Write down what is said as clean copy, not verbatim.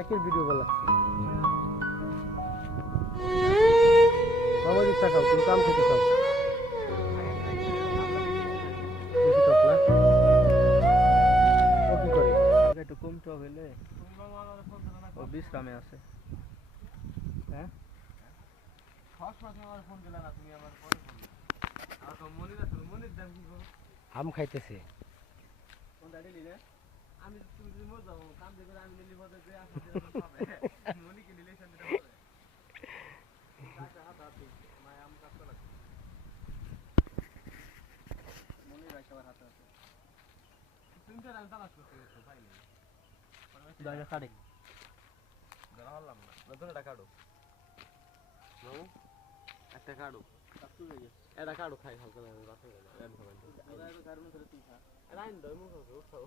একের video call লাগছে মামা ইচ্ছা খাও তুমি কাম খেতে খাও বেশি টক না ও কি করে একটু কম টক হইলে ও বিশ্রামে আছে হ্যাঁ আম খাইতেছে আমি তুমি যদি মরে যাবো কাম দিয়ে আমি নিলি বলতে যে মনি কি নিলে সেটা হাতে মায় আম কাটতে লাগছে মনি রাখাবার হাতে আছে তুমি তো আমি তালাশ করতে পাইনি দাঁড়া কাটে দাঁড়া হলাম না নতুনটা কাটো একটা কাটো এটা কাটো খাই হালকা রাতে এটা কারণ তুই খা এটা আইন দাও মুখ খাও